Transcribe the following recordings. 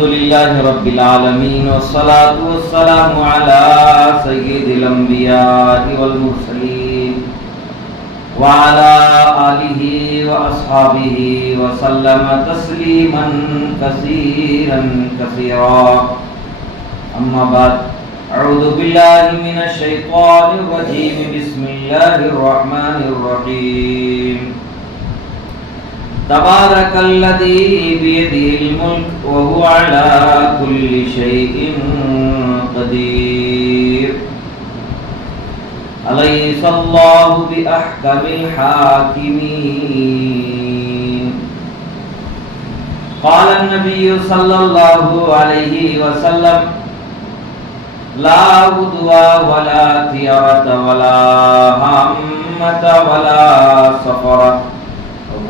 الحمد لله رب العالمين والصلاة والسلام على سيد الأنبياء والمرسلين وعلى آله وأصحابه وسلم تسليما كثيرا كثيرا أما بعد أعوذ بالله من الشيطان الرجيم بسم الله الرحمن الرحيم تبارك الذي بيده الملك وهو على كل شيء قدير أليس الله بأحكم الحاكمين قال النبي صلى الله عليه وسلم لا غدوة ولا طيرة ولا هامة ولا سفر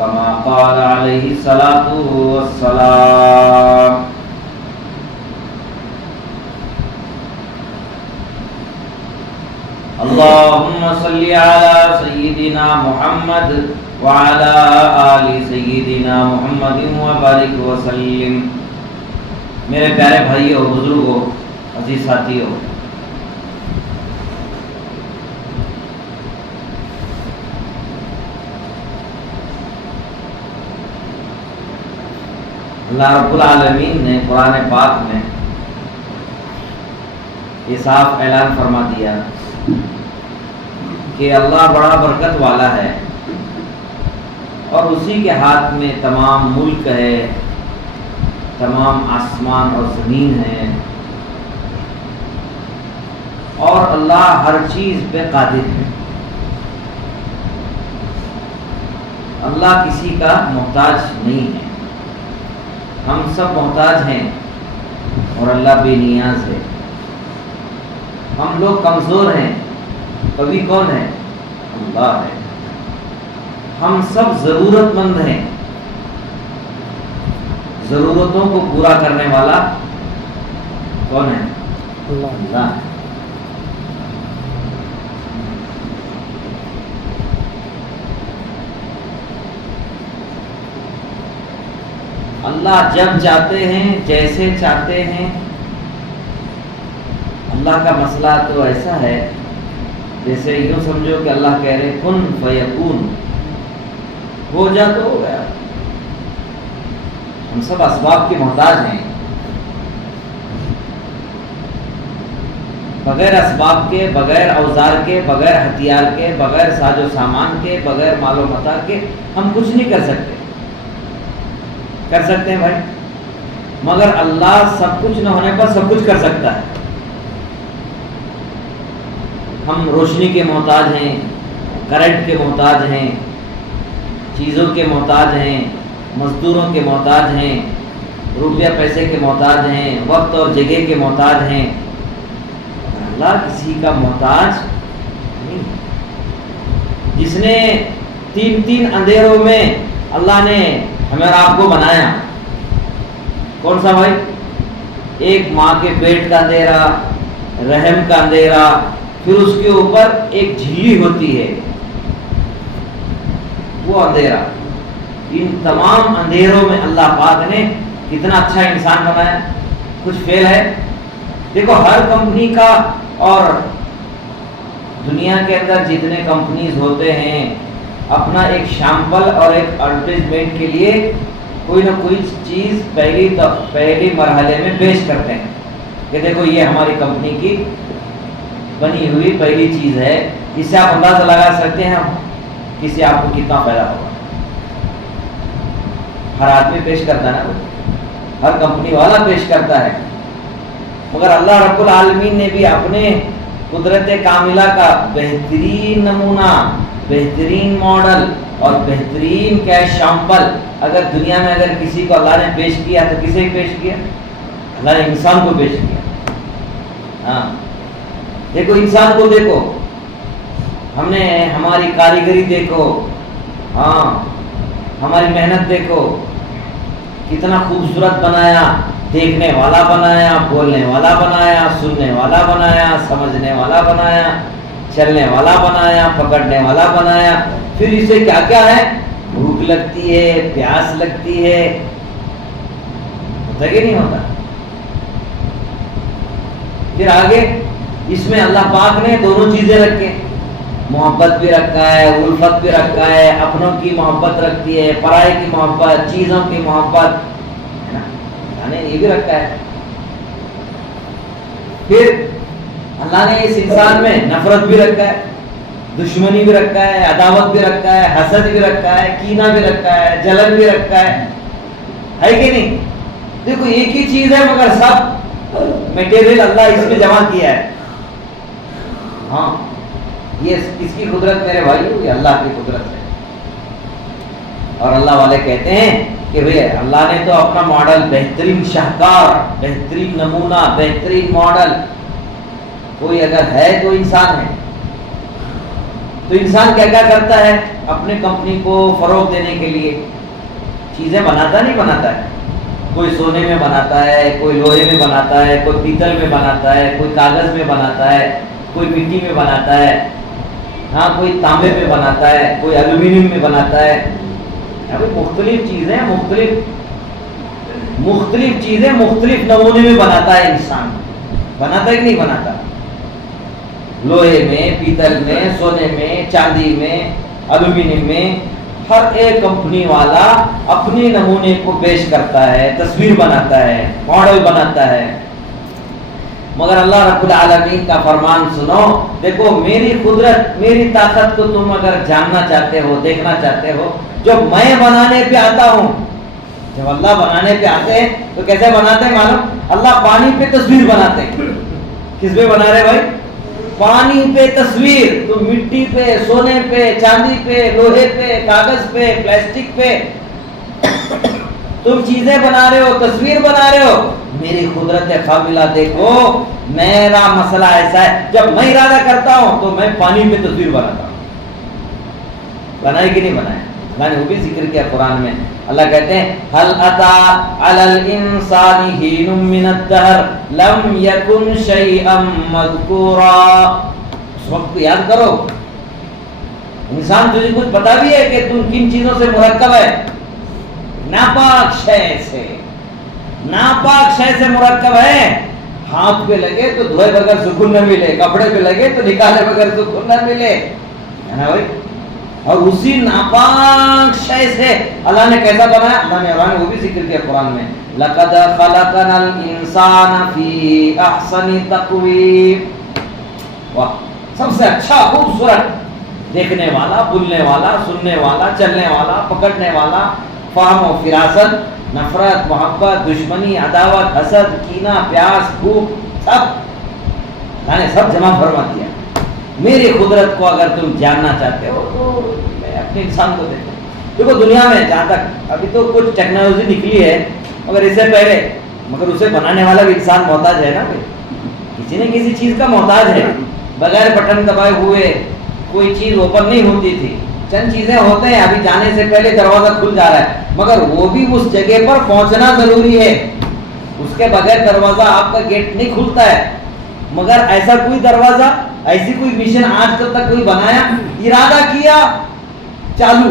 كما قال عليه الصلاة والسلام اللهم صل على سيدنا محمد وعلى آل سيدنا محمد وبارك وسلم. میرے پیارے بھائیو، بزرگو، عزیز ساتھیو، اللہ رب العالمین نے قرآن پاک میں یہ صاف اعلان فرما دیا کہ اللہ بڑا برکت والا ہے اور اسی کے ہاتھ میں تمام ملک ہے، تمام آسمان اور زمین ہے، اور اللہ ہر چیز پہ قادر ہے. اللہ کسی کا محتاج نہیں ہے. ہم سب محتاج ہیں اور اللہ بے نیاز ہے. ہم لوگ کمزور ہیں، کبھی کون ہے؟ اللہ ہے. ہم سب ضرورت مند ہیں، ضرورتوں کو پورا کرنے والا کون ہے؟ اللہ ہے. اللہ جب چاہتے ہیں، جیسے چاہتے ہیں. اللہ کا مسئلہ تو ایسا ہے جیسے یوں سمجھو کہ اللہ کہہ رہے کن فیکون، ہو جا تو ہو گیا. ہم سب اسباب کے محتاج ہیں. بغیر اسباب کے، بغیر اوزار کے، بغیر ہتھیار کے، بغیر ساز و سامان کے، بغیر مال و متاع کے ہم کچھ نہیں کر سکتے. کر سکتے ہیں بھائی، مگر اللہ سب کچھ نہ ہونے پر سب کچھ کر سکتا ہے. ہم روشنی کے محتاج ہیں، کرنٹ کے محتاج ہیں، چیزوں کے محتاج ہیں، مزدوروں کے محتاج ہیں، روپیہ پیسے کے محتاج ہیں، وقت اور جگہ کے محتاج ہیں. اللہ کسی کا محتاج نہیں. جس نے تین اندھیروں میں اللہ نے ہمیں اور آپ کو بنایا، کون سا بھائی؟ ایک ماں کے پیٹ کا اندھیرا، رحم کا اندھیرا، پھر اس کے اوپر ایک جھلی ہوتی ہے وہ اندھیرا. ان تمام اندھیروں میں اللہ پاک نے کتنا اچھا انسان بنایا. کچھ فیل ہے؟ دیکھو ہر کمپنی کا، اور دنیا کے اندر جتنے کمپنیز ہوتے ہیں اپنا ایک شیمپل اور ایک ایڈورٹائزمنٹ کے لیے کوئی نہ کوئی چیز پہلی مرحلے میں پیش کرتے ہیں کہ دیکھو یہ ہماری کمپنی کی بنی ہوئی پہلی چیز ہے. اس سے آپ اندازہ لگا سکتے ہیں کہ اس سے آپ کو کتنا فائدہ ہوگا. ہر آدمی پیش کرتا ہے نا، ہر کمپنی والا پیش کرتا ہے. مگر اللہ رب العالمین نے بھی اپنے قدرت کاملہ کا بہترین نمونہ، بہترین ماڈل اور بہترین کیش شیمپل اگر دنیا میں اگر کسی کو اللہ نے پیش کیا تو کسے پیش کیا؟ اللہ نے انسان کو پیش کیا. ہاں دیکھو انسان کو دیکھو، ہم نے ہماری کاریگری دیکھو، ہاں ہماری محنت دیکھو، کتنا خوبصورت بنایا. دیکھنے والا بنایا، بولنے والا بنایا، سننے والا بنایا، سمجھنے والا بنایا، چلنے والا بنایا، پکڑنے والا بنایا. پھر اسے کیا کیا ہے؟ بھوک لگتی ہے، پیاس لگتی ہے، ہوتا کہ نہیں ہوتا؟ پھر آگے اس میں اللہ پاک نے دونوں چیزیں رکھے، محبت بھی رکھا ہے، الفت بھی رکھا ہے، اپنوں کی محبت رکھتی ہے، پرائے کی محبت، چیزوں کی محبت ہے نا، اللہ نے یہ بھی رکھا ہے۔ پھر اللہ نے اس انسان میں نفرت بھی رکھا ہے، دشمنی بھی رکھا ہے، عداوت بھی رکھا ہے، حسد بھی رکھا ہے، کینہ بھی رکھا ہے، جلن بھی رکھا ہے کہ نہیں؟ دیکھو ایک ہی چیز ہے مگر سب میٹیریل اللہ اس میں جمع کیا ہے۔ ہاں یہ کس کی قدرت میرے بھائی؟ یہ اللہ کی قدرت ہے۔ اور اللہ والے کہتے ہیں کہ بھئی اللہ نے تو اپنا ماڈل بہترین شاہکار، بہترین نمونہ، بہترین ماڈل کوئی اگر ہے تو انسان ہے۔ تو انسان کیا کیا کرتا ہے اپنے کمپنی کو فروغ دینے کے لیے؟ چیزیں بناتا نہیں بناتا ہے، کوئی سونے میں بناتا ہے، کوئی لوہے میں بناتا ہے، کوئی پیتل میں بناتا ہے، کوئی کاغذ میں بناتا ہے، کوئی مٹی میں بناتا ہے، ہاں کوئی تانبے میں بناتا ہے، کوئی ایلومینیم میں بناتا ہے۔ مختلف چیزیں مختلف نمونے میں بناتا ہے انسان، بناتا ہے کہ نہیں بناتا؟ لوہے میں، پیتل میں، سونے میں، چاندی میں، ایلومینیم میں، ہر ایک کمپنی والا اپنے نمونے کو پیش کرتا ہے، تصویر بناتا ہے، ماڈل بناتا ہے۔ مگر اللہ رب العالمین کا فرمان سنو، دیکھو میری قدرت، میری طاقت کو تم اگر جاننا چاہتے ہو، دیکھنا چاہتے ہو، جب میں بنانے پہ آتا ہوں، جب اللہ بنانے پہ آتے ہیں تو کیسے بناتے ہیں معلوم؟ اللہ پانی پہ تصویر بناتے ہیں۔ کس پہ بنا رہے بھائی؟ پانی پہ تصویر۔ تو مٹی پہ، سونے پہ، چاندی پہ، لوہے پہ، کاغذ پہ، پلاسٹک پہ تم چیزیں بنا رہے ہو، تصویر بنا رہے ہو۔ میری قدرت قابلہ دیکھو، میرا مسئلہ ایسا ہے، جب میں ارادہ کرتا ہوں تو میں پانی پہ تصویر بناتا ہوں۔ بنائے کہ نہیں بنائے؟ اللہ نے وہ بھی ذکر کیا قرآن میں۔ اللہ کہتے ہیں هل اتى على الانسان حين من الدهر لم يكن شيئا مذكورا۔ اس وقت کو یاد کرو، انسان تجھے کچھ پتا بھی ہے کہ تم کن چیزوں سے مرکب ہے؟ ناپاک شے سے، ناپاک شے سے مرکب ہے۔ ہاتھ پہ لگے تو دھوئے بغیر سکون نہ ملے، کپڑے پہ لگے تو نکالے بغیر سکون نہ ملے، ہے نا بھائی؟ اور اسی ناپاک شے سے اللہ نے کیسا بنایا؟ اللہ نے وہ بھی ذکر کیا قرآن میں، لَقَدْ خَلَقَنَا الْإِنسَانَ فِي أَحْسَنِ تَقْوِيمٍ۔ واہ، سب سے اچھا خوبصورت، دیکھنے والا، بولنے والا، سننے والا، چلنے والا، پکڑنے والا، فہم و فراست، نفرت، محبت، دشمنی، عداوت، حسد، کینہ، پیاس، بھوک، سب اللہ نے سب جمع فرما دیا۔ میری قدرت کو اگر تم جاننا چاہتے ہو تو میں اپنے انسان کو دیکھو دنیا میں جہاں تک ابھی تو کچھ ٹیکنالوجی نکلی ہے، مگر اس سے پہلے اسے بنانے والا بھی انسان محتاج ہے نا، کسی نہ کسی چیز کا محتاج ہے۔ بغیر بٹن دبائے ہوئے کوئی چیز اوپن نہیں ہوتی تھی۔ چند چیزیں ہوتے ہیں، ابھی جانے سے پہلے دروازہ کھل جا رہا ہے، مگر وہ بھی اس جگہ پر پہنچنا ضروری ہے، اس کے بغیر دروازہ آپ کا گیٹ نہیں کھلتا ہے۔ مگر ایسا کوئی دروازہ، ایسی کوئی مشن آج تک کوئی بنایا، ارادہ کیا چالو،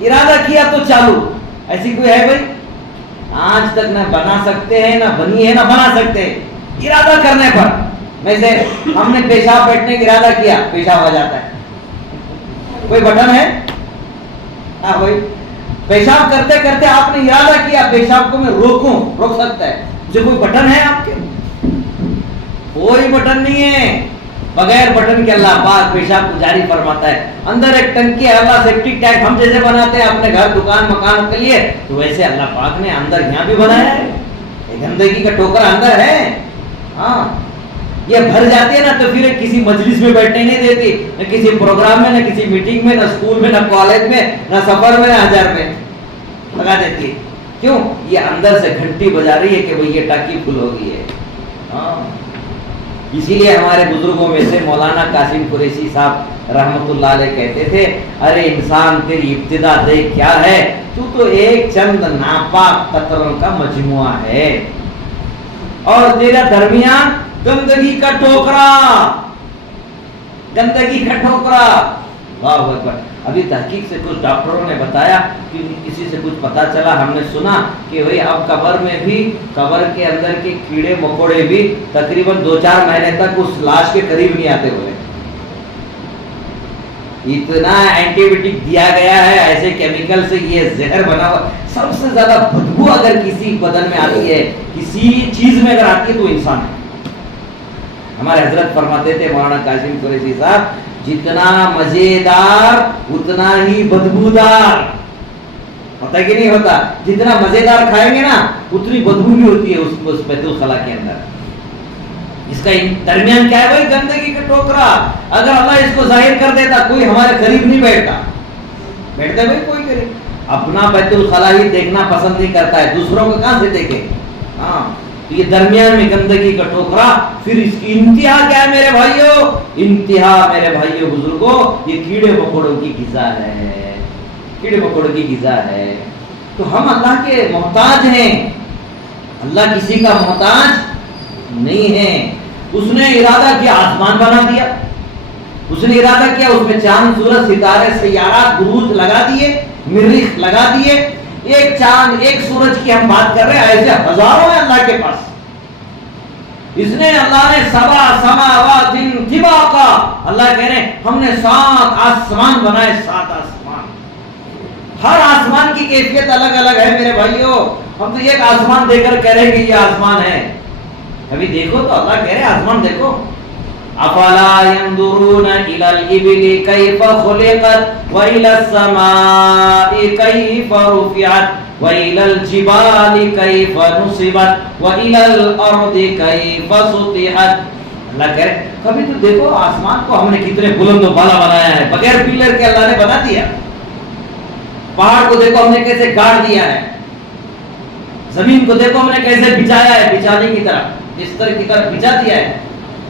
ارادہ کیا تو چالو، ایسی کوئی ہے بھائی؟ آج تک نہ بنا سکتے ہیں، نہ بنی ہے، نہ بنا سکتے ہیں۔ ارادہ کرنے پر، جیسے ہم نے پیشاب بیٹھنے کا ارادہ کیا، پیشاب ہو جاتا ہے۔ کوئی بٹن ہے؟ ہاں بھائی، پیشاب کرتے کرتے آپ نے ارادہ کیا پیشاب کو میں روکوں، روک سکتا ہے؟ جو کوئی بٹن ہے آپ کے؟ کوئی بٹن نہیں ہے۔ بغیر بٹن کے اللہ پاک پیشاب کو جاری فرماتا ہے۔ اندر ایک ٹنکی ہے، اللہ سیفٹی ٹینک ہم جیسے بناتے ہیں اپنے گھر، دکان، مکان کے لیے، تو ویسے اللہ پاک نے اندر یہاں بھی بنایا ہے، گندگی کا ٹوکرا اندر ہے۔ ہاں، یہ بھر جاتی ہے نا تو پھر کسی مجلس میں بیٹھنے نہیں دیتی، نہ کسی پروگرام میں، نہ کسی میٹنگ میں، نہ اسکول میں، نہ کالج میں، نہ سفر میں، نہ ہزار میں لگا دیتی ہے۔ کیوں؟ یہ اندر سے گھنٹی بجا رہی ہے کہ بھئی یہ ٹاکی فل ہو گئی ہے۔ ہاں، اسی لیے ہمارے بزرگوں میں سے مولانا قاسم قریشی صاحب رحمت اللہ علیہ کہتے تھے، ارے انسان تیری ابتدا دیکھ کیا ہے، تو ایک چند ناپاک قطروں کا مجموعہ ہے، اور تیرا درمیان گندگی کا ٹوکرا، گندگی کا ٹوکرا۔ واہ اکبر۔ ابھی تحقیق سے کچھ ڈاکٹروں نے بتایا کہ کسی سے کچھ پتہ چلا، ہم نے سنا کہ بھئی اب قبر میں بھی، قبر کے اندر کے کیڑے مکوڑے بھی تقریباً 2-4 مہینے تک اس لاش کے قریب نہیں آتے ہوئے، اتنا اینٹی بایوٹک دیا گیا ہے، ایسے کیمیکل سے یہ زہر بنا ہوا۔ سب سے زیادہ بدبو اگر کسی بدن میں آتی ہے، کسی چیز میں اگر آتی ہے تو انسان ہے۔ ہمارے حضرت فرماتے تھے مولانا قاسم قریشی صاحب، جتنا مزیدار اتنا ہی بدبودار، ہوتا کہ نہیں ہوتا؟ جتنا مزیدار کھائیں گے نا اتنی بدبو بھی ہوتی ہے اس بیت الخلا کے اندر۔ اس کا درمیان کیا ہے بھائی؟ گندگی کا ٹوکرا۔ اگر اللہ اس کو ظاہر کر دیتا کوئی ہمارے قریب نہیں بیٹھتا، بیٹھتا بھائی کوئی قریب، اپنا بیت الخلا ہی دیکھنا پسند نہیں کرتا ہے، دوسروں کو کہاں سے دیکھے؟ ہاں، یہ درمیان میں گندگی کا ٹوکرا، پھر اس کی انتہا کیا ہے میرے بھائیوں؟ انتہا میرے بھائیوں بزرگوں، یہ کیڑے مکوڑوں کی غذا ہے، کیڑے مکوڑوں کی غذا ہے۔ تو ہم اللہ کے محتاج ہیں، اللہ کسی کا محتاج نہیں ہے۔ اس نے ارادہ کیا آسمان بنا دیا، اس نے ارادہ کیا اس میں چاند سورج ستارے سیارات بروج لگا دیے، مریخ لگا دیے۔ ایک چاند ایک سورج کی ہم بات کر رہے ہیں، ایسے ہزاروں ہیں اللہ کے پاس۔ اس نے اللہ نے 7 سماوات طباقا، اللہ کہہ رہے ہیں ہم نے 7 آسمان بنائے، 7 آسمان۔ ہر آسمان کی کیفیت الگ الگ ہے میرے بھائیوں۔ ہم تو ایک آسمان دے کر کہہ رہے ہیں کہ یہ آسمان ہے، ابھی دیکھو تو اللہ کہہ رہے ہیں آسمان دیکھو۔ افلا ينظرون الى الابل كيف خلقت والى السماء كيف رفعت والى الجبال كيف نصبت والى الارض كيف سطحت۔ اللہ کہہ رہے کبھی تو دیکھو آسمان کو ہم نے کتنے بلند و بالا بنایا ہے، بغیر پلر کے اللہ نے بنا دیا۔ پہاڑ کو دیکھو ہم نے کیسے گاڑ دیا ہے، زمین کو دیکھو ہم نے کیسے بچھایا ہے، بچھانے کی طرح بستر کی طرح بچھا دیا ہے،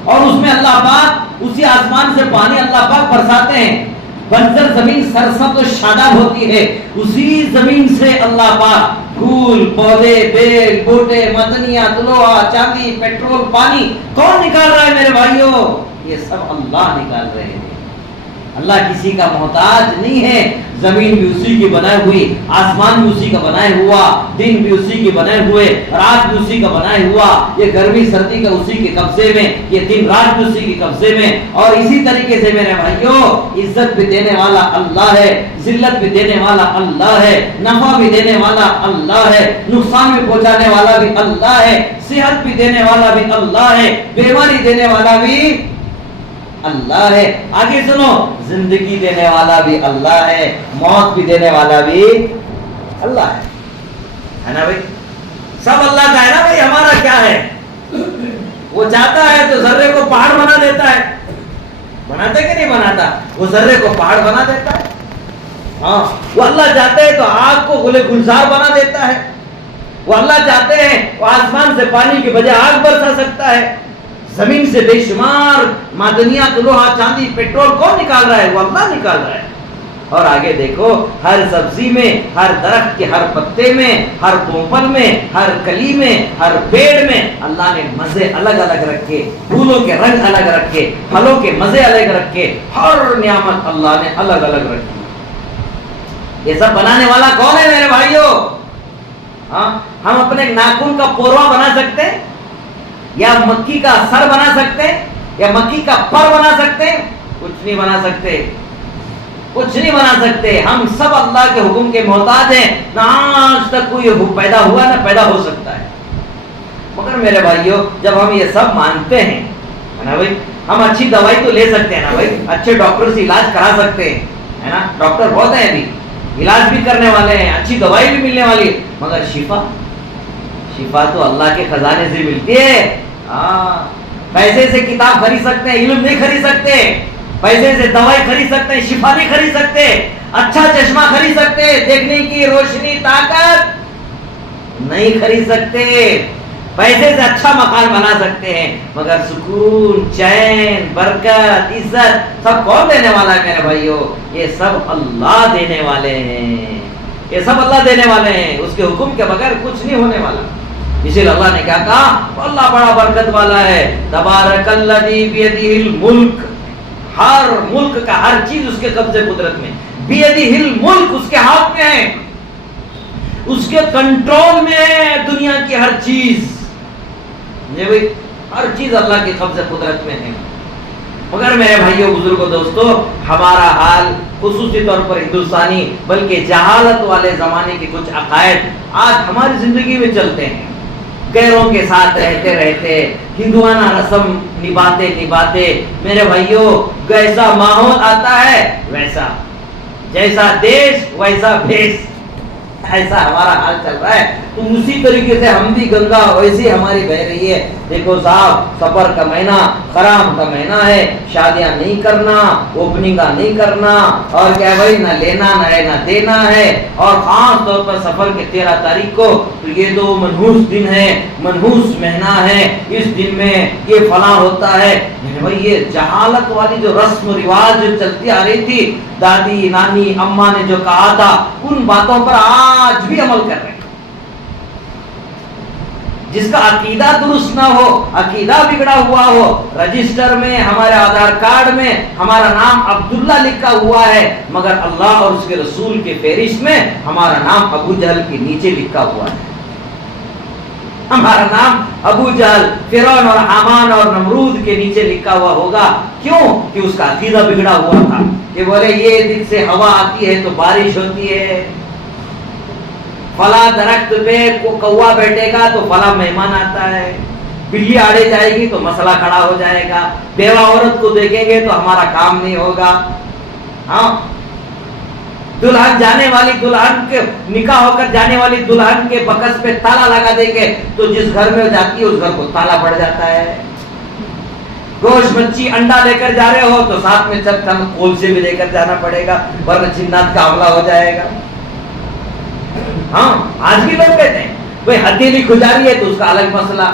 اور اس میں اللہ پاک اسی آسمان سے پانی اللہ پاک برساتے ہیں، بنجر زمین سرسبز و شاداب ہوتی ہے، اسی زمین سے اللہ پاک پھول پودے بیل بوٹے مدنیاں طلوع چاندی پیٹرول پانی کون نکال رہا ہے میرے بھائیوں؟ یہ سب اللہ نکال رہے ہیں۔ اللہ کسی کا محتاج نہیں ہے، زمین بھی اسی کی بنائی ہوئی، آسمان بھی اسی کا بنایا ہوا، دن بھی اسی کے بنائے ہوئے، رات بھی اسی کا بنایا ہوا، یہ گرمی سردی کا اسی کے قبضے میں، یہ دن رات بھی اسی کے قبضے میں۔ اور اسی طریقے سے میرے بھائیوں عزت بھی دینے والا اللہ ہے، ذلت بھی دینے والا اللہ ہے، نفع بھی دینے والا اللہ ہے، نقصان بھی پہنچانے والا بھی اللہ ہے، صحت بھی دینے والا بھی اللہ ہے، بیماری دینے والا بھی اللہ ہے۔ آگے سنو، زندگی دینے والا بھی اللہ ہے، موت بھی دینے والا بھی اللہ ہے نا بھائی؟ سب اللہ کا ہے نا بھائی، ہمارا کیا ہے؟ وہ چاہتا ہے تو ذرے کو پہاڑ بنا دیتا ہے، بناتا کہ نہیں بناتا؟ وہ ذرے کو پہاڑ بنا دیتا ہے۔ ہاں، وہ اللہ چاہتے ہیں تو آگ کو گلے گلزار بنا دیتا ہے، وہ اللہ چاہتے ہیں وہ آسمان سے پانی کی بجائے آگ برسا سکتا ہے، زمین سے بے شمار معدنیات لوہا چاندی پیٹرول کون نکال رہا ہے؟ وہ اللہ نکال رہا ہے۔ اور آگے دیکھو، ہر سبزی میں، ہر درخت کے ہر پتے میں، ہر پوپل میں، ہر کلی میں، ہر پیڑ میں اللہ نے مزے الگ الگ رکھے، پھولوں کے رنگ الگ رکھے، پھلوں کے مزے الگ رکھے، ہر نعمت اللہ نے الگ الگ رکھی۔ یہ سب بنانے والا کون ہے میرے بھائیوں؟ ہاں، ہم اپنے ناخن کا پوروا بنا سکتے ہیں، یا مکھی کا سر بنا سکتے ہیں، یا مکھی کا پر بنا سکتے ہیں؟ کچھ نہیں بنا سکتے، کچھ نہیں بنا سکتے۔ ہم سب اللہ کے حکم کے محتاج ہیں، نہ آج تک کوئی پیدا ہوا نہ پیدا ہو سکتا ہے۔ مگر میرے بھائیوں جب ہم یہ سب مانتے ہیں نا بھائی، ہم اچھی دوائی تو لے سکتے ہیں نا بھائی، اچھے ڈاکٹر سے علاج کرا سکتے ہیں، ہے نا؟ ڈاکٹر بہت ہیں ابھی، علاج بھی کرنے والے ہیں، اچھی دوائی بھی ملنے والی ہے، مگر شفا تو اللہ کے خزانے سے ملتی ہے۔ پیسے سے کتاب خرید سکتے ہیں، علم نہیں خرید سکتے، پیسے سے دوائی خرید سکتے ہیں، شفا نہیں خرید سکتے، اچھا چشمہ خرید سکتے، دیکھنے کی روشنی طاقت نہیں خرید سکتے، پیسے سے اچھا مکان بنا سکتے ہیں، مگر سکون چین برکت عزت سب کون دینے والا ہے میرے بھائیوں؟ یہ سب اللہ دینے والے ہیں، یہ سب اللہ دینے والے ہیں، اس کے حکم کے بغیر کچھ نہیں ہونے والا۔ اسی لیے اللہ نے کیا کہا؟ اللہ بڑا برکت والا ہے، تبارک الذی بیدہ الملک، ہر ملک کا ہر چیز اس کے قبضے قدرت میں، بیدہ الملک، اس کے ہاتھ میں ہے، اس کے کنٹرول میں ہے دنیا کی ہر چیز. یہ بھائی ہر چیز اللہ کے قبضے قدرت میں ہے. مگر میرے بھائیوں بزرگوں دوستو، ہمارا حال خصوصی طور پر ہندوستانی بلکہ جہالت والے زمانے کے کچھ عقائد آج ہماری زندگی میں چلتے ہیں. غیروں کے ساتھ رہتے رہتے، ہندوانہ رسم نبھاتے میرے بھائیوں جیسا ماحول آتا ہے ویسا، جیسا دیش ویسا بھیش، ایسا ہمارا حال چل رہا ہے. تو اسی طریقے سے ہم بھی گنگا ویسی ہماری بہ رہی ہے. دیکھو صاحب، سفر کا مہینہ حرام کا مہینہ ہے، شادیاں نہیں کرنا، اوپننگ نہیں کرنا، اور کیا بھائی نہ لینا نہ دینا ہے. اور خاص طور پر سفر کے 13 تاریخ کو تو یہ دو منحوس دن ہے، منحوس مہینہ ہے. اس دن میں یہ فلاں ہوتا ہے. بھائی یہ جہالت والی جو رسم و رواج جو چلتی آ رہی تھی، دادی نانی اماں نے جو کہا تھا، ان باتوں پر آج بھی عمل کر رہے ہیں. جس کا عقیدہ درست نہ ہو، عقیدہ بگڑا ہوا ہو، رجسٹر میں ہمارے آدھار کارڈ میں ہمارا نام عبداللہ لکھا ہوا ہے، مگر اللہ اور اس کے رسول کے فہرست میں ہمارا نام ابو جہل کے نیچے لکھا ہوا ہے. ہمارا نام ابو جہل، فرعون اور حامان اور نمرود کے نیچے لکھا ہوا ہوگا. کیوں؟ کہ اس کا عقیدہ بگڑا ہوا تھا کہ بولے یہ دن سے ہوا آتی ہے تو بارش ہوتی ہے، فلاں درخت پہ کوا بیٹھے گا تو فلاں مہمان آتا ہے، بلی آڑے جائے گی تو مسئلہ کھڑا ہو جائے گا، بیوہ عورت کو دیکھیں گے تو ہمارا کام نہیں ہوگا. ہاں، دلہن جانے والی دلہن کے نکاح ہو کر جانے والی دلہن کے بکس پہ تالا لگا دے کے تو جس گھر میں جاتی ہے اس گھر کو تالا پڑ جاتا ہے. گوشت مچھی انڈا لے کر جا رہے ہو تو ساتھ میں چند کول سے بھی لے کر جانا پڑے گا، ورنہ جنات کا حملہ ہو جائے گا. ہاں، آج بھی لوگ کہتے ہیں کوئی ہتھیلی کھجا رہی ہے تو اس کا الگ مسئلہ،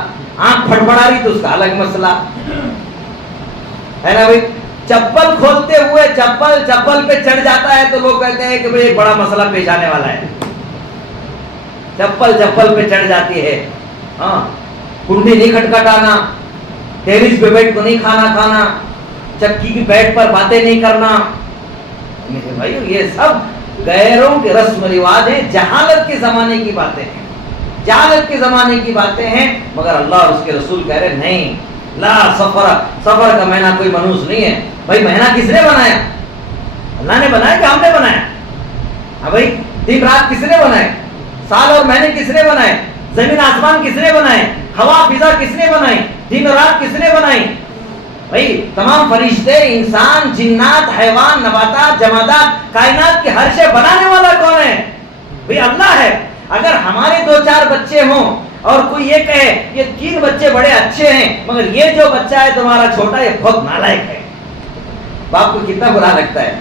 آنکھ پھڑپڑا رہی تو اس کا الگ مسئلہ ہے نا بھائی. چپل کھولتے ہوئے چپل پہ چڑھ جاتا ہے تو لوگ کہتے ہیں کہ بھئی ایک بڑا مسئلہ پیش آنے والا ہے. چپل پہ چڑھ جاتی ہے. ہاں، کنڈی نہیں کھٹکھٹانا، ٹیرس پہ بیٹھ کو نہیں کھانا، چکی کی بیٹھ پر باتیں نہیں کرنا. بھائی یہ سب غیروں کے رسم و رواج ہیں، جہالت کے زمانے کی باتیں ہیں، جہالت کے زمانے کی باتیں ہیں. مگر اللہ اور اس کے رسول کہہ رہے نہیں، لا سفر کا مہینہ کوئی منحوس نہیں ہے. بھائی مہینہ کس نے بنایا؟ اللہ نے بنایا کہ ہم نے بنایا؟ ہاں بھائی، دن رات کس نے بنائے؟ سال اور مہینے کس نے بنائے؟ زمین آسمان کس نے بنائے؟ ہوا فضا کس نے بنائی؟ دن اور رات کس نے بنائی؟ بھائی تمام فرشتے، انسان، جنات، حیوان، نباتات، جمادات، کائنات کے ہر شے بنانے والا کون ہے؟ بھئی اللہ ہے. اگر ہمارے 2-4 بچے ہوں اور کوئی یہ کہے یہ 3 بچے بڑے اچھے ہیں مگر یہ جو بچہ ہے تمہارا چھوٹا یہ بہت نالائق ہے، باپ کو کتنا برا لگتا ہے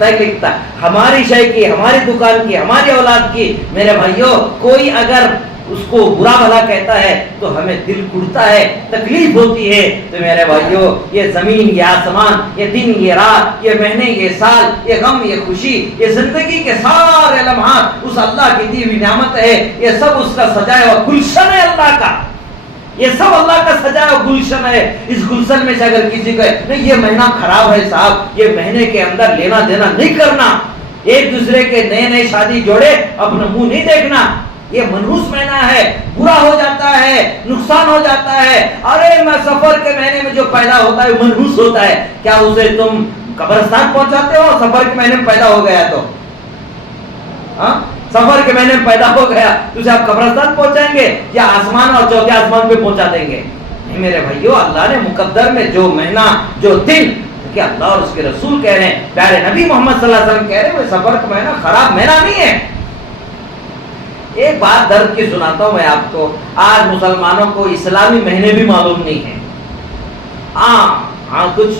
کہ کتنا ہماری شے کی، ہماری دکان کی، ہماری اولاد کی. میرے بھائیوں کوئی اگر اس کو برا بھلا کہتا ہے تو ہمیں دل ٹوٹتا ہے، تکلیف ہوتی ہے. تو میرے بھائیوں یہ زمین، یہ آسمان، یہ دن، یہ رات، یہ مہینے، یہ سال، یہ غم، یہ خوشی، یہ زندگی کے سارے لمحات اس اللہ کی دی ہوئی نعمت ہے. یہ سب اس کا سجایا ہوا گلشن ہے اللہ کا، یہ سب اللہ کا سجایا ہوا گلشن ہے. اس گلشن میں سے اگر کسی کا نہیں یہ مہینہ خراب ہے صاحب، یہ مہینے کے اندر لینا دینا نہیں کرنا، ایک دوسرے کے نئے شادی جوڑے اپنا منہ نہیں دیکھنا، یہ منحوس مہینہ ہے، برا ہو جاتا ہے، نقصان ہو جاتا ہے. ارے میں سفر کے مہینے میں جو پیدا ہوتا ہے وہ منحوس ہوتا ہے. کیا اسے تم قبرستان پہنچاتے ہو سفر کے مہینے میں پیدا ہو گیا تو؟ ہاں، سفر کے مہینے میں پیدا ہو گیا تو اسے آپ قبرستان پہنچائیں گے یا آسمان اور چوتھے آسمان پہ پہنچا دیں گے؟ نہیں میرے بھائیو، اللہ نے مقدر میں جو مہینہ، جو دن، کہ اللہ اور اس کے رسول کہہ رہے ہیں، پیارے نبی محمد صلی اللہ علیہ وسلم کہہ رہے ہیں وہ سفر کا مہینہ خراب مہینہ نہیں ہے. ایک بات درد کی سناتا ہوں میں آپ کو، آج مسلمانوں کو اسلامی مہینے بھی معلوم نہیں ہیں. ہاں کچھ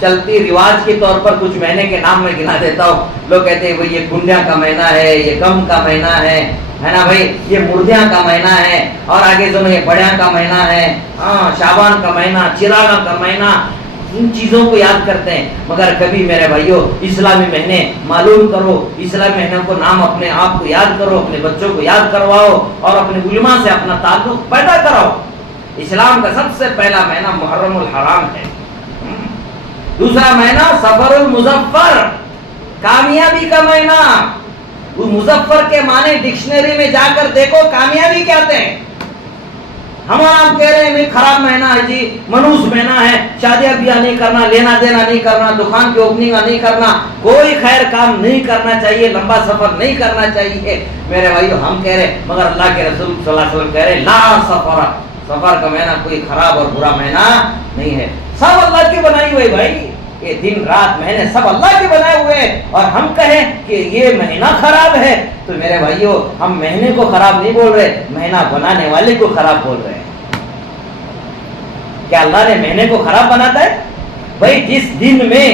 چلتی رواج کے طور پر کچھ مہینے کے نام میں گنا دیتا ہوں. لوگ کہتے ہیں یہ گنڈیاں کا مہینہ ہے، یہ غم کا مہینہ ہے نا بھائی، یہ مردیاں کا مہینہ ہے، اور آگے جو یہ بڑیاں کا مہینہ ہے، شعبان کا مہینہ، چراغاں کا مہینہ. ان چیزوں کو یاد کرتے ہیں مگر کبھی میرے بھائیوں اسلامی مہینے معلوم کرو، اسلامی مہینوں کو نام اپنے آپ کو یاد کرو، اپنے بچوں کو یاد کرواؤ اور اپنے علماء سے اپنا تعلق پیدا کراؤ. اسلام کا سب سے پہلا مہینہ محرم الحرام ہے. دوسرا مہینہ صفر المظفر، کامیابی کا معنی مظفر کے معنی ڈکشنری میں جا کر دیکھو کامیابی کیا کہتے ہیں. ہمارا آپ کہہ رہے ہیں خراب مہینہ ہے جی، منوس مہینہ ہے، شادیاں بیاہ نہیں کرنا، لینا دینا نہیں کرنا، دکان کی اوپننگ نہیں کرنا، کوئی خیر کام نہیں کرنا چاہیے، لمبا سفر نہیں کرنا چاہیے. میرے بھائیو ہم کہہ رہے مگر اللہ کے رسول صلی اللہ علیہ وسلم کہہ رہے لا سفر، سفر کا مہینہ کوئی خراب اور برا مہینہ نہیں ہے. سب اللہ کی بنائی ہوئی بھائی، یہ دن رات مہینے سب اللہ کے بنائے ہوئے ہیں. اور ہم کہیں کہ یہ مہینہ خراب ہے تو میرے بھائیو ہم مہینے کو خراب نہیں بول رہے، مہینہ بنانے والے کو خراب بول رہے ہیں. کیا اللہ نے مہینے کو خراب بناتا ہے؟ بھائی جس دن میں،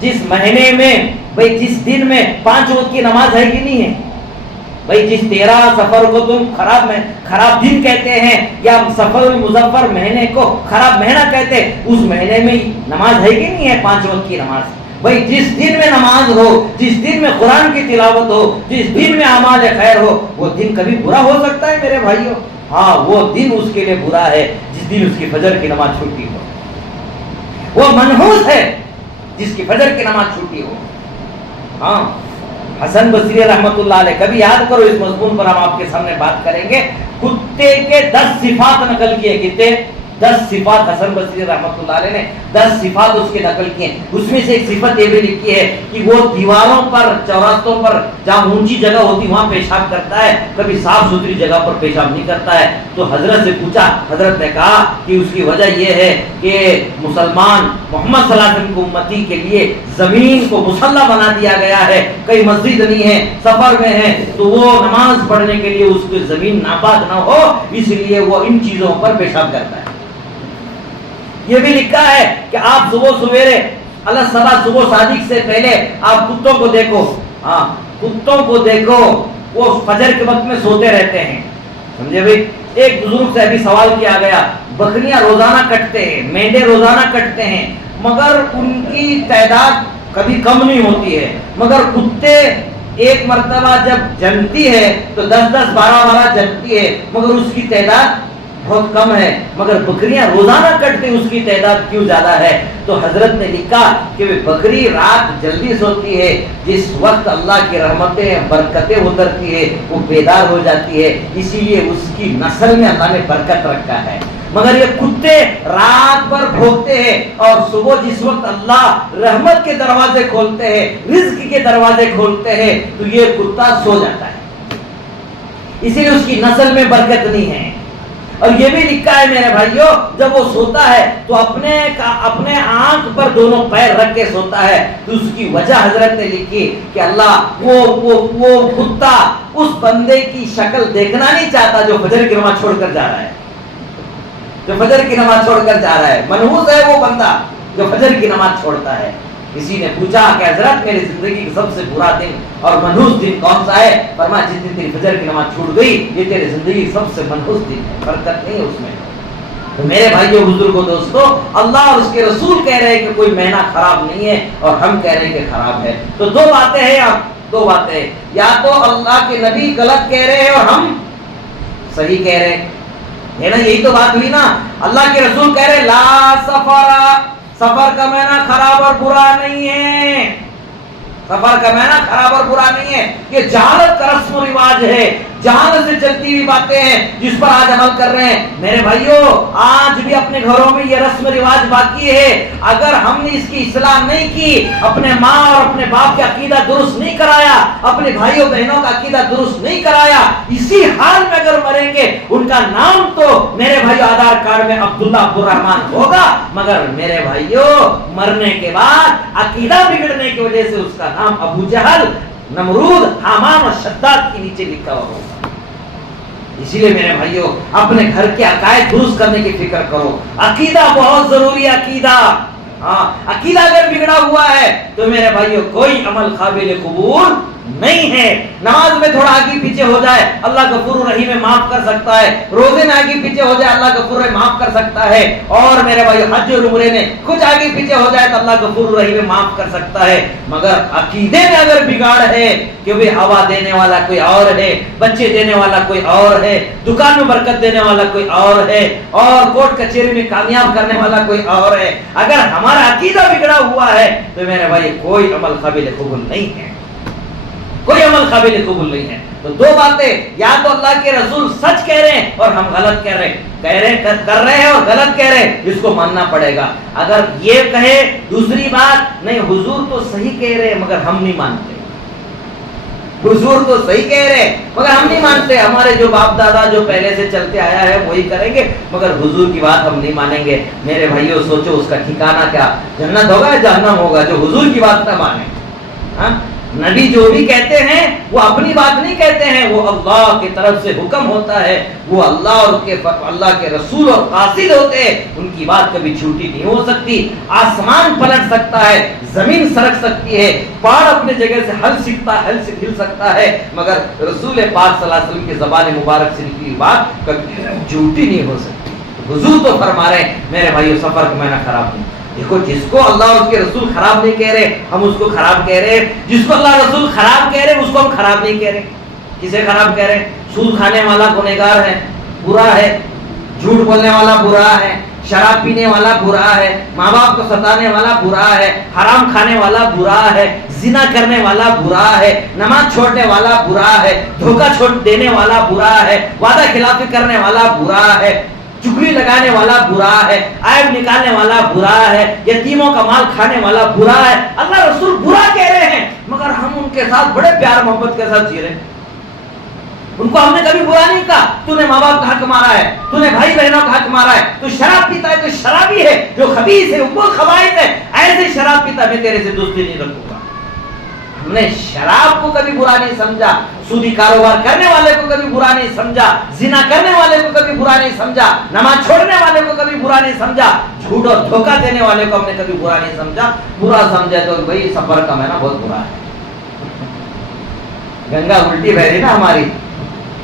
جس مہینے میں، بھائی جس دن میں 5 وقت کی نماز ہے کہ نہیں ہے؟ بھائی جس 13 سفر کو تم خراب دن کہتے ہیں یا سفر المظفر مہینے کو خراب مہینہ کہتے ہیں، اس مہینے میں نماز ہے کہ نہیں ہے 5 وقت کی نماز؟ بھائی جس دن میں نماز ہو، جس دن میں قرآن کی تلاوت ہو، جس دن میں اعمال خیر ہو، وہ دن کبھی برا ہو سکتا ہے میرے بھائیوں؟ ہاں وہ دن اس کے لیے برا ہے جس دن اس کی فجر کی نماز چھوٹی ہو. وہ منحوس ہے جس کی فجر کی نماز چھوٹی ہو. ہاں حسن بصری رحمت اللہ علیہ، کبھی یاد کرو اس مضمون پر ہم آپ کے سامنے بات کریں گے. کتے کے 10 صفات نقل کیے، کتنے 10 صفات حسن بصری رحمت اللہ علیہ نے 10 صفات اس کے نقل کیے. اس میں سے ایک صفت یہ بھی لکھی ہے کہ وہ دیواروں پر، چوراستوں پر جہاں اونچی جگہ ہوتی وہاں پیشاب کرتا ہے، کبھی صاف ستھری جگہ پر پیشاب نہیں کرتا ہے. تو حضرت سے پوچھا، حضرت نے کہا کہ اس کی وجہ یہ ہے کہ مسلمان محمد صلی اللہ علیہ وسلم کو امتی کے لیے زمین کو مصلی بنا دیا گیا ہے، کئی مسجد نہیں ہے، سفر میں ہے، تو وہ نماز پڑھنے کے لیے اس کی زمین ناپاک نہ ہو، اس لیے وہ ان چیزوں پر پیشاب کرتا ہے. یہ بھی لکھا ہے کہ آپ صبح سویرے اللہ صبح صادق سے پہلے آپ کتوں کو دیکھو، ہاں کتوں کو دیکھو، وہ فجر کے وقت میں سوتے رہتے ہیں. سمجھے بھائی؟ ایک بزرگ سے ابھی سوال کیا گیا، بکریاں روزانہ کٹتے ہیں، مینڈے روزانہ کٹتے ہیں، مگر ان کی تعداد کبھی کم نہیں ہوتی ہے، مگر کتے ایک مرتبہ جب جنتی ہے تو 10-10 12-12 جنتی ہے، مگر اس کی تعداد بہت کم ہے، مگر بکریاں روزانہ کٹتے اس کی تعداد کیوں زیادہ ہے؟ تو حضرت نے لکھا کہ بکری رات جلدی سوتی ہے، جس وقت اللہ کی رحمتیں برکتیں اترتی ہے وہ بیدار ہو جاتی ہے، اسی لیے اس کی نسل میں اللہ نے برکت رکھا ہے. مگر یہ کتے رات بھر بھوکتے ہیں اور صبح جس وقت اللہ رحمت کے دروازے کھولتے ہیں، رزق کے دروازے کھولتے ہیں، تو یہ کتا سو جاتا ہے، اسی لیے اس کی نسل میں برکت نہیں ہے. اور یہ بھی لکھا ہے میرے بھائیوں، جب وہ سوتا ہے تو اپنے آنکھ پر دونوں پیر رکھ کے سوتا ہے. تو اس کی وجہ حضرت نے لکھی کہ اللہ وہ کتا اس بندے کی شکل دیکھنا نہیں چاہتا جو فجر کی نماز چھوڑ کر جا رہا ہے، جو فجر کی نماز چھوڑ کر جا رہا ہے. منحوس ہے وہ بندہ جو فجر کی نماز چھوڑتا ہے. کسی نے پوچھا کہ حضرت میری زندگی کا سب سے برا دن اور منحوس دن کون سا ہے؟ فرمایا جس دن تیری فجر کی نماز چھوٹ گئی یہ تیری زندگی کا سب سے منحوس دن ہے، برکت نہیں ہے اس میں. تو میرے بھائیوں بزرگوں دوستو، اللہ اور اس کے رسول کہہ رہے ہیں کہ کوئی مہینہ خراب نہیں ہے اور ہم کہہ رہے ہیں کہ خراب ہے. تو دو باتیں ہیں، دو باتیں ہیں، یا تو اللہ کے نبی غلط کہہ رہے ہیں اور ہم صحیح کہہ رہے ہیں، ہے نا؟ یہی تو بات ہوئی نا. اللہ کے رسول کہہ رہے لا سفر، سفر کا معنی خراب اور برا نہیں ہے، سفر کا معنی خراب اور برا نہیں ہے. یہ جہالت کا رسم و رواج ہے، جہالت سے چلتی ہوئی باتیں ہیں جس پر آج عمل کر رہے ہیں. میرے بھائیوں آج بھی اپنے گھروں میں یہ رسم و رواج باقی ہے. اگر ہم نے اس کی اصلاح نہیں کی، اپنے ماں اور اپنے باپ کا عقیدہ درست نہیں کرایا، اپنے بھائیوں بہنوں کا عقیدہ درست نہیں کرایا، اسی حال میں اگر مریں گے، ان کا نام تو میرے بھائیوں آدھار کارڈ میں عبداللہ عبدالرحمان ہوگا، مگر میرے بھائیوں مرنے کے بعد عقیدہ بگڑنے کی وجہ سے اس کا نام ابو جہل، نمرود، حامان اور شداد کے نیچے لکھا ہوا ہوگا. اسی لیے میرے بھائیوں اپنے گھر کے عقائد درست کرنے کی فکر کرو. عقیدہ بہت ضروری ہے. عقیدہ، ہاں عقیدہ اگر بگڑا ہوا ہے تو میرے بھائیوں کوئی عمل قابل قبول نہیں ہے. نماز میں تھوڑا آگے پیچھے ہو جائے اللہ غفور رحیم ہے معاف کر سکتا ہے. روزے میں آگے پیچھے ہو جائے اللہ غفور رحیم معاف کر سکتا ہے. اور میرے بھائی حج اور عمرے میں کچھ آگے پیچھے ہو جائے تو اللہ غفور رحیم معاف کر سکتا ہے. مگر عقیدے میں اگر بگاڑ ہے کہ بھی ہوا دینے والا کوئی اور ہے, بچے دینے والا کوئی اور ہے, دکان میں برکت دینے والا کوئی اور ہے, اور کورٹ کچہری میں کامیاب کرنے والا کوئی اور ہے, اگر ہمارا عقیدہ بگڑا ہوا ہے تو میرے بھائی کوئی عمل قابل قبول نہیں ہے, کوئی عمل قابل قبول نہیں ہے. تو دو باتیں, یا تو اللہ کے رسول سچ کہہ رہے ہیں اور ہم غلط کر رہے ہیں اور غلط کہہ رہے ہیں, اس کو ماننا پڑے گا. اگر یہ کہے دوسری بات, نہیں حضور تو صحیح کہہ رہے ہیں مگر ہم نہیں مانتے, حضور تو صحیح کہہ رہے ہیں مگر ہم نہیں مانتے, ہمارے جو باپ دادا جو پہلے سے چلتے آیا ہے وہی کریں گے مگر حضور کی بات ہم نہیں مانیں گے. میرے بھائیوں سوچو اس کا ٹھکانہ کیا, جنت ہوگا یا جہنم ہوگا جو حضور کی بات نہ مانے. ہاں, نبی جو بھی کہتے ہیں وہ اپنی بات نہیں کہتے ہیں, وہ اللہ کی طرف سے حکم ہوتا ہے, وہ اللہ کے رسول اور قاصد ہوتے ہیں, ان کی بات کبھی جھوٹی نہیں ہو سکتی. آسمان پلٹ سکتا ہے, زمین سرک سکتی ہے, پہاڑ اپنے جگہ سے ہل سکتا ہے, مگر رسول پاک صلی اللہ علیہ وسلم کی زبان مبارک سے نکلی بات کبھی جھوٹی نہیں ہو سکتی. حضور تو فرما رہے ہیں میرے بھائیو سفر کا مہینہ خراب نہیں. دیکھو جس کو اللہ اور اس کے رسول خراب نہیں کہہ رہے ہم اس کو خراب کہہ رہے ہیں, جس کو اللہ رسول خراب کہہ رہے اس کو ہم خراب نہیں کہہ رہے. کسے خراب کہہ رہے ہیں؟ سود کھانے والا گنہگار ہے, برا ہے, جھوٹ بولنے والا برا ہے, شراب پینے والا برا ہے, ماں باپ کو ستانے والا برا ہے, حرام کھانے والا برا ہے, زنا کرنے والا برا ہے, نماز چھوڑنے والا برا ہے, دھوکہ چھوڑ دینے والا برا ہے, وعدہ خلافی کرنے والا برا ہے, چگلی لگانے والا برا ہے, عیب نکالنے والا برا ہے, یتیموں کا مال کھانے والا برا ہے. اللہ رسول برا کہہ رہے ہیں مگر ہم ان کے ساتھ بڑے پیار محبت کے ساتھ جی رہے ہیں. ان کو ہم نے کبھی برا نہیں کہا, تو نے ماں باپ کا حق مارا ہے, تو نے بھائی بہنوں کا حق مارا ہے, تو شراب پیتا ہے تو شرابی ہے, جو خبیث ہے وہ خبائث ہے, ایسے شراب پیتا میں تیرے سے دوستی نہیں رکھوں گا. ہم نے شراب کو کبھی برا نہیں سمجھا, سودی کاروبار کرنے والے کو کبھی برا نہیں سمجھا, زنا کرنے والے کو کبھی برا نہیں سمجھا, نماز چھوڑنے والے کو کبھی برا نہیں سمجھا, جھوٹ اور دھوکہ دینے والے کو ہم نے کبھی برا نہیں سمجھا. برا سمجھے تو بھائی سفر کا مہینہ بہت برا ہے, گنگا الٹی بہ رہی نا ہماری.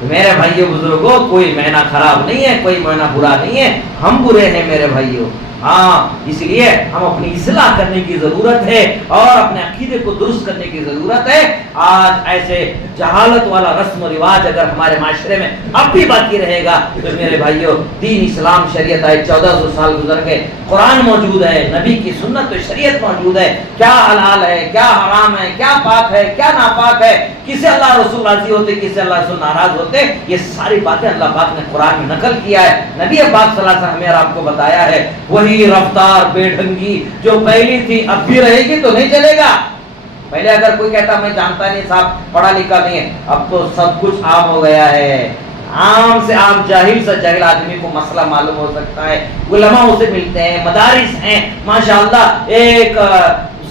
میرے بھائیو بزرگوں کوئی مہینہ خراب نہیں ہے, کوئی مہینہ برا نہیں ہے, ہم برے ہیں میرے بھائیو. ہاں, اس لیے ہم اپنی اصلاح کرنے کی ضرورت ہے اور اپنے عقیدے کو درست کرنے کی ضرورت ہے. آج ایسے جہالت والا رسم و رواج اگر ہمارے معاشرے میں اب بھی باقی رہے گا تو میرے بھائیوں دین اسلام شریعت آئے 1400 سال گزر گئے, قرآن موجود ہے, نبی کی سنت و شریعت موجود ہے, کیا حلال ہے کیا حرام ہے, کیا پاک ہے کیا ناپاک ہے, کسے اللہ رسول راضی ہوتے کسے اللہ رسول ناراض ہوتے, یہ ساری باتیں اللہ پاک نے قرآن میں نقل کیا ہے. نبی پاک صلی اللہ علیہ وسلم ہمیں اور آپ کو بتایا ہے وہی رفتار بے ڈھنگی جو پہلی تھی اب بھی رہے گی تو نہیں چلے گا. پہلے اگر کوئی کہتا میں جانتا نہیں صاحب, پڑھا لکھا نہیں ہے, اب تو سب کچھ عام ہو گیا ہے. عام سے عام جاہل سے جاہل آدمی کو مسئلہ معلوم ہو سکتا ہے, علماء اسے ملتے ہیں, مدارس ہیں ماشاءاللہ, ایک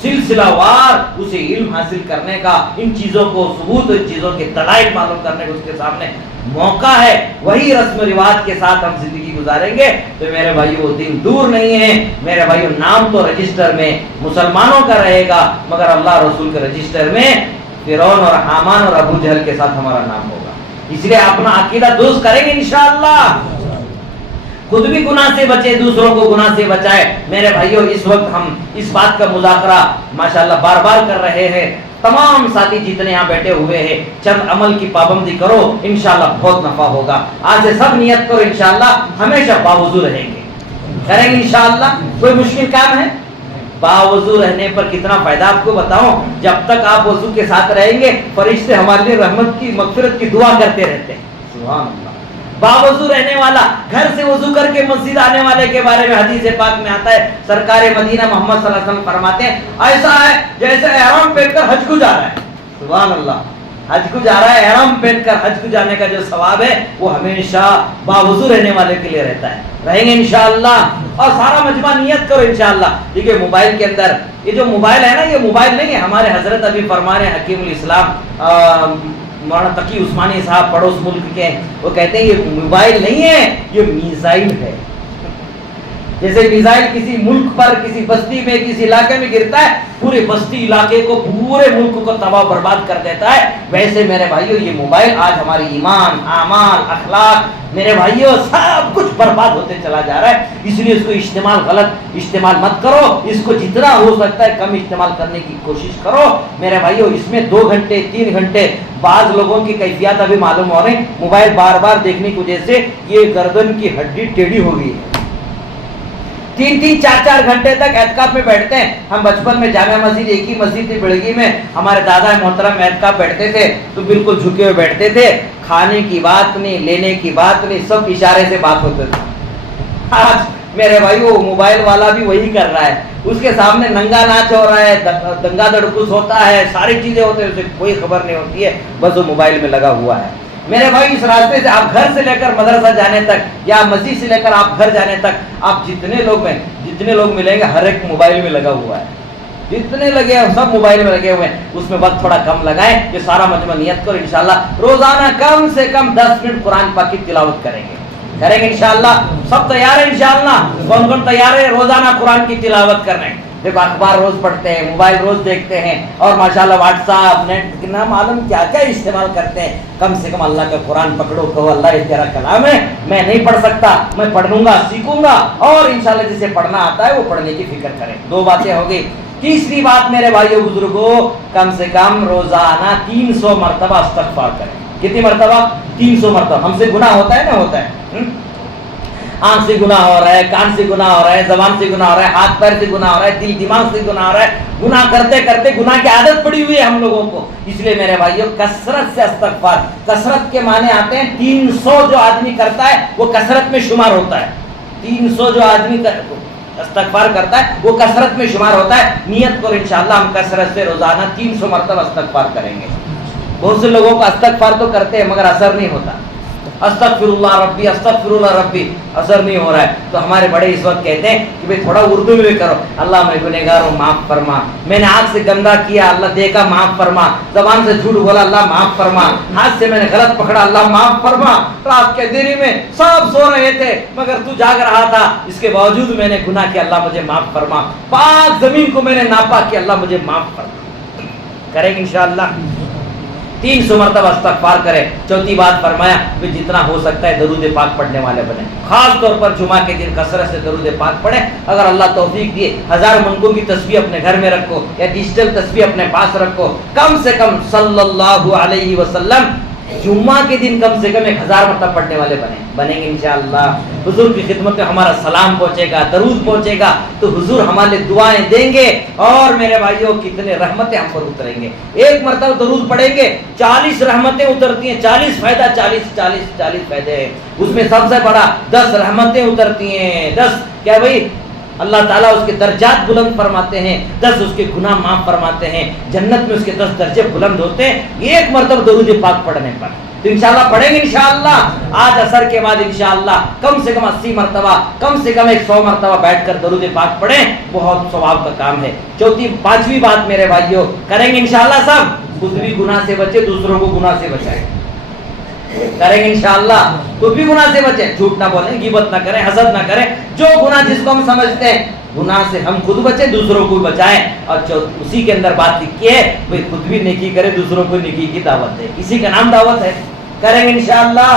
سلسلہ وار اسے علم حاصل کرنے کا, ان چیزوں کو ثبوت, ان چیزوں کے دلائل معلوم کرنے کو اس کے سامنے موقع ہے. وہی رسم و رواج کے ساتھ ہم زندگی گزاریں گے تو میرے بھائیو وہ دن دور نہیں ہے. میرے بھائیو نام تو رجسٹر میں مسلمانوں کا رہے گا مگر اللہ رسول کے رجسٹر میں فرعون اور حامان اور ابو جہل کے ساتھ ہمارا نام ہوگا. اس لیے اپنا عقیدہ درست کریں گے انشاءاللہ, خود بھی گناہ سے بچے, دوسروں کو گناہ سے بچائے. میرے بھائیو اس وقت ہم اس بات کا مذاکرہ ماشاءاللہ بار بار کر رہے ہیں. تمام ساتھی جتنے یہاں بیٹھے ہوئے ہیں چند عمل کی پابندی کرو, انشاءاللہ بہت نفع ہوگا. آج سے سب نیت کرو انشاءاللہ ہمیشہ باوضو رہیں گے, کریں گے انشاءاللہ. کوئی مشکل کام ہے؟ باوضو رہنے پر کتنا فائدہ آپ کو بتاؤں. جب تک آپ وضو کے ساتھ رہیں گے فرشتے ہمارے لیے رحمت کی مغفرت کی دعا کرتے رہتے ہیں. سبحان اللہ. باوضو رہنے والا, گھر سے وضو کر کے مسجد آنے والے کے بارے میں حدیث پاک میں آتا ہے, سرکار مدینہ محمد صلی اللہ علیہ وسلم فرماتے ہیں ایسا ہے جیسے احرام پہن کر حج کو جا رہا ہے. سبحان اللہ. حج کو جا رہا ہے, احرام پہن کر حج کو جانے کا جو ثواب ہے وہ ہمیشہ باوضو رہنے والے کے لیے رہتا ہے. رہیں گے انشاءاللہ. اور سارا مجمع نیت کرو انشاءاللہ. دیکھیے موبائل کے اندر یہ جو موبائل ہے نا, یہ موبائل نہیں ہے. ہمارے حضرت ابھی فرما رہے حکیم الاسلام مولانا تقی عثمانی صاحب پڑوس ملک کے, وہ کہتے ہیں یہ موبائل نہیں ہے, یہ میزائل ہے. جیسے میزائل کسی ملک پر، کسی بستی میں، کسی علاقے میں گرتا ہے، پورے بستی علاقے کو، پورے ملک کو تباہ برباد کر دیتا ہے، ویسے میرے بھائیو یہ موبائل آج ہماری ایمان، اعمال، اخلاق، میرے بھائیو سب کچھ برباد ہوتے چلا جا رہا ہے۔ اس لیے اس کو غلط استعمال مت کرو، اس کو جتنا ہو سکتا ہے کم استعمال کرنے کی کوشش کرو میرے بھائیو۔ اس میں 2 گھنٹے 3 گھنٹے، بعض لوگوں کی کیفیات ابھی معلوم ہو رہی، موبائل بار بار دیکھنے کی وجہ سے یہ گردن کی ہڈی ٹیڑھی ہو گئی ہے، 3-3 4-4 گھنٹے تک اعتکاف میں بیٹھتے ہیں۔ ہم بچپن میں جامع مسجد، ایک ہی مسجد تھی بڑگی میں، ہمارے دادا محترم اعتکاف بیٹھتے تھے تو بالکل جھکے ہوئے بیٹھتے تھے، کھانے کی بات نہیں، لینے کی بات نہیں، سب اشارے سے بات ہوتے تھے۔ آج میرے بھائی وہ موبائل والا بھی وہی کر رہا ہے، اس کے سامنے ننگا ناچ ہو رہا ہے، دنگا دڑکس ہوتا ہے، ساری چیزیں ہوتی ہیں، اسے کوئی خبر نہیں ہوتی ہے، بس وہ موبائل میں لگا ہوا ہے۔ میرے بھائی اس راستے سے آپ گھر سے لے کر مدرسہ جانے تک، یا مسجد سے لے کر آپ گھر جانے تک، آپ جتنے لوگ ملیں گے ہر ایک موبائل میں لگا ہوا ہے، جتنے لگے ہیں سب موبائل میں لگے ہوئے ہیں۔ اس میں وقت تھوڑا کم لگائیں، یہ سارا مجمع نیت کرو انشاءاللہ روزانہ کم سے کم 10 منٹ قرآن پاک کی تلاوت کریں گے انشاءاللہ۔ سب تیار ہے انشاءاللہ؟ کون کون تیار ہے روزانہ قرآن کی تلاوت کرنے؟ دیکھو اخبار روز پڑھتے ہیں، موبائل روز دیکھتے ہیں، اور ماشاءاللہ واٹس ایپ، نیٹ، کتنا معلوم کیا کیا استعمال کرتے ہیں۔ کم سے کم اللہ کا قرآن پکڑو، کہو اللہ یہ تیرا کلام ہے، میں نہیں پڑھ سکتا، میں پڑھ لوں گا، سیکھوں گا، اور انشاءاللہ جسے پڑھنا آتا ہے وہ پڑھنے کی فکر کریں۔ 2 باتیں ہو گئی۔ تیسری بات میرے بھائیو بزرگوں، کم سے کم روزانہ 300 مرتبہ استغفار کریں۔ کتنی مرتبہ؟ 300 مرتبہ۔ ہم سے گناہ ہوتا ہے نہ ہوتا ہے؟ آنکھ سے گناہ ہو رہا ہے، کان سے گناہ ہو رہا ہے، زبان سے گناہ ہو رہا ہے، ہاتھ پیر سے گناہ ہو رہا ہے، دل دماغ سے گناہ ہو رہا ہے، گناہ کرتے کرتے گناہ کی عادت پڑی ہوئی ہے ہم لوگوں کو۔ اس لیے میرے بھائیو کثرت سے استغفار، کثرت کے معنی آتے ہیں 300 جو آدمی کرتا ہے وہ کثرت میں شمار ہوتا ہے، 300 جو آدمی استغفار کرتا ہے وہ کثرت میں شمار ہوتا ہے۔ نیت کرو انشاءاللہ ہم کثرت سے روزانہ 300 مرتبہ استغفار کریں گے۔ بہت سے لوگوں کو استغفار تو کرتے ہیں مگر اثر نہیں ہوتا، استغفر اللہ ربی، استغفر اللہ ربی، اثر نہیں ہو رہا ہے۔ تو ہمارے بڑے اس وقت کہتے ہیں کہ بھئی تھوڑا اردو میں بھی کرو، اللہ میں گنہگار ہوں معاف فرما، میں نے آنکھ سے گندا کیا اللہ دیکھا معاف فرما، زبان سے جھوٹ بولا اللہ معاف فرما، ہاتھ سے میں نے غلط پکڑا اللہ معاف فرما، رات کے دیری میں سب سو رہے تھے مگر تو جاگ رہا تھا، اس کے باوجود میں نے گناہ کیا اللہ مجھے معاف فرما، پاک زمین کو میں نے ناپا کیا اللہ مجھے معاف فرما۔ کریں گے انشاءاللہ 300 مرتبہ استغفار کرے۔ چوتھی بات فرمایا کہ جتنا ہو سکتا ہے درود پاک پڑھنے والے بنے، خاص طور پر جمعہ کے دن کثرت سے درود پاک پڑھیں۔ اگر اللہ توفیق دیے 1000 منگوں کی تسبیح اپنے گھر میں رکھو یا ڈیجیٹل تسبیح اپنے پاس رکھو، کم سے کم صلی اللہ علیہ وسلم جمعہ کے دن کم سے کم 1000 مرتبہ پڑھنے والے بنیں گے انشاءاللہ۔ حضور کی خدمت میں ہمارا سلام پہنچے گا، درود پہنچے گا تو حضور ہمارے دعائیں دیں گے، اور میرے بھائیوں کتنے رحمتیں ہم پر اتریں گے۔ 1 مرتبہ درود پڑھیں گے 40 رحمتیں اترتی ہیں، 40 فائدہ، 40 فائدے ہیں۔ اس میں سب سے بڑا 10 رحمتیں اترتی ہیں۔ 10 کیا بھائی؟ اللہ تعالیٰ اس کے درجات بلند فرماتے ہیں، 10 اس کے گناہ معاف فرماتے ہیں، جنت میں اس کے 10 درجے بلند ہوتے ہیں 1 مرتبہ درود پاک پڑھنے پر۔ تو انشاءاللہ پڑھیں گے انشاءاللہ۔ آج عصر کے بعد انشاءاللہ کم سے کم 80 مرتبہ، کم سے کم 100 مرتبہ بیٹھ کر درود پاک پڑھیں، بہت ثواب کا کام ہے۔ پانچویں بات میرے بھائیوں کریں گے انشاءاللہ سب، خود بھی گناہ سے بچے، دوسروں کو گناہ سے بچائیں۔ کریں گے انشاءاللہ، خود بھی گناہ سے بچیں، جھوٹ نہ بولیں، غیبت نہ کریں، حسد نہ کریں، جو گناہ جس کو ہم سمجھتے ہیں گناہ سے ہم خود بچیں، دوسروں کو بچائیں۔ اور اسی کے اندر بات لکھی ہے بھئی خود بھی نیکی کرے، دوسروں کو نیکی کی دعوت دے، اسی کا نام دعوت ہے۔ کریں گے انشاءاللہ،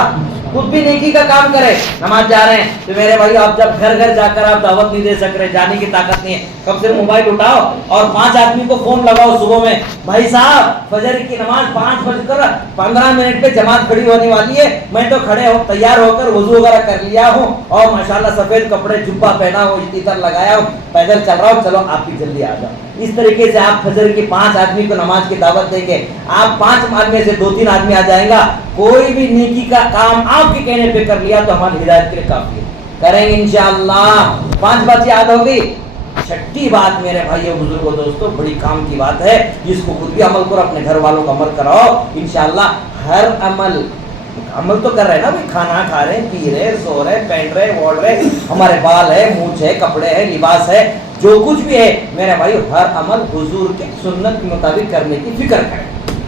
خود بھی نیکی کا کام کرے۔ نماز جا رہے ہیں تو میرے بھائی آپ جب گھر گھر جا کر آپ دعوت نہیں دے سک رہے، جانے کی طاقت نہیں ہے، کم سے کم موبائل اٹھاؤ اور 5 آدمی کو فون لگاؤ صبح میں، بھائی صاحب فجر کی نماز 5:15 پہ جماعت کھڑی ہونے والی ہے، میں تو کھڑے ہو تیار ہو کر وضو وغیرہ کر لیا ہوں اور ماشاءاللہ سفید کپڑے جبہ پہنا ہو، عطر لگایا ہوں، پیدل چل رہا ہوں، چلو آپ بھی جلدی آ جاؤ۔ اس طریقے سے آپ فجر کی 5 آدمی کو نماز کی دعوت دیں گے، آپ 5 آدمی سے 2-3 آدمی آ جائیں گا، کوئی بھی نیکی کا کام آپ کے کہنے پہ کر لیا تو ہماری ہدایت کے لیے کافی ہے۔ کریں گے انشاءاللہ۔ 5 بات یاد ہوگی۔ 6ٹھی بات میرے بھائیوں بزرگوں دوستوں بڑی کام کی بات ہے، جس کو خود بھی عمل کرو، اپنے گھر والوں کو عمل کراؤ انشاءاللہ۔ ہر عمل تو کر رہے ہیں نا بھائی، کھانا کھا رہے ہیں، پی رہے، سو رہے، پہن رہے، اوڑھ رہے، ہمارے بال ہے، مونچھ ہے، کپڑے ہے، لباس ہے، جو کچھ بھی ہے میرے بھائی ہر عمل حضور کے سنت کے مطابق کرنے کی فکر کریں۔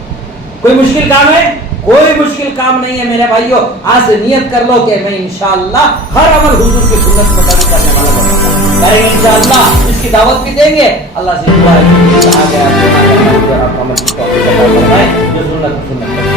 کوئی مشکل کام ہے؟ کوئی مشکل کام نہیں ہے میرے بھائیوں۔ آج سے نیت کر لو کہ میں انشاءاللہ ہر عمل حضور کے سنت کے مطابق کرنے والا ہوں۔ کریں گے انشاءاللہ، اس کی دعوت بھی دیں گے۔ اللہ سے دعا ہے کہ کہا گیا سنا کرنا اور عمل کی توفیق عطا فرمائے، جو سنت